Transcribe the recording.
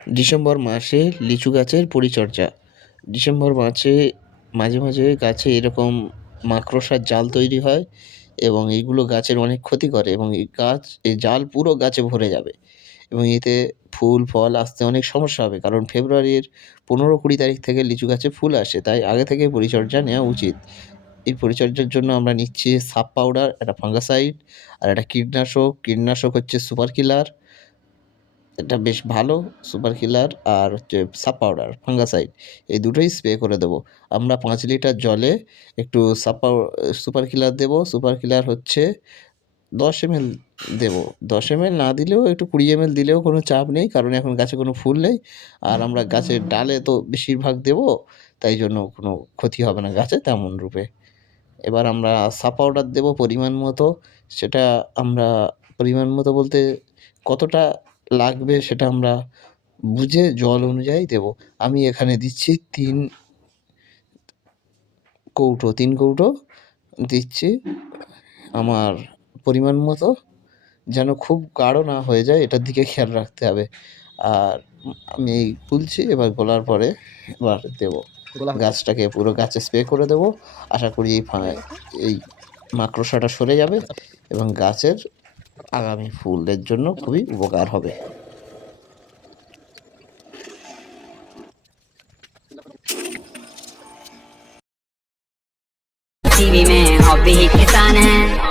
December মাসে লিচু গাছের পরিচর্যা। ডিসেম্বর মাসে মাঝে মাঝে গাছে এরকম মাকড়সার জাল তৈরি হয় এবং এইগুলো গাছের অনেক ক্ষতি করে এবং এই জাল পুরো গাছে ভরে যাবে এবং এতে ফুল ফল আসতে অনেক সমস্যা হবে, কারণ ফেব্রুয়ারির 15-20 তারিখ থেকে লিচু গাছে ফুল আসে, তাই আগে থেকে পরিচর্যা নেওয়া উচিত। এই পরিচর্যার জন্য আমরা নিচ্ছি সাব পাউডার, একটা ফাঙ্গাসাইড আর একটা কীটনাশক। কীটনাশক হচ্ছে সুপার কিলার, এটা বেশ ভালো। সুপার কিলার আর হচ্ছে সাব পাউডার, ফাঙ্গাসাইড, এই দুটোই স্প্রে করে দেবো। আমরা 5 লিটার জলে একটু সুপার কিলার দেবো। সুপার কিলার হচ্ছে 10 ml দেবো। 10 ml না দিলেও একটু 20 ml দিলেও কোনো চাপ নেই, কারণ এখন গাছে কোনো ফুল নেই। আর আমরা গাছের ডালে তো বেশিরভাগ দেবো, তাই জন্য কোনো ক্ষতি হবে না গাছে তেমন রূপে। এবার আমরা সাব পাউডার দেবো পরিমাণ মতো। সেটা আমরা পরিমাণ মতো বলতে কতটা লাগবে সেটা আমরা বুঝে জল অনুযায়ী দেবো। আমি এখানে দিচ্ছি 3 কৌটো, 3 কৌটো দিচ্ছি আমার পরিমাণ মতো, যেন খুব গাঢ় না হয়ে যায় এটার দিকে খেয়াল রাখতে হবে। আর আমি গুলছি, এবার গলার পরে এবার দেবো। গাছটাকে পুরো গাছে স্প্রে করে দেবো। আশা করি এই মাকড়সাটা সরে যাবে এবং গাছের আগামী ফুলের জন্য খুবই উপকার হবে। टीवी में हॉबी ही किसान है।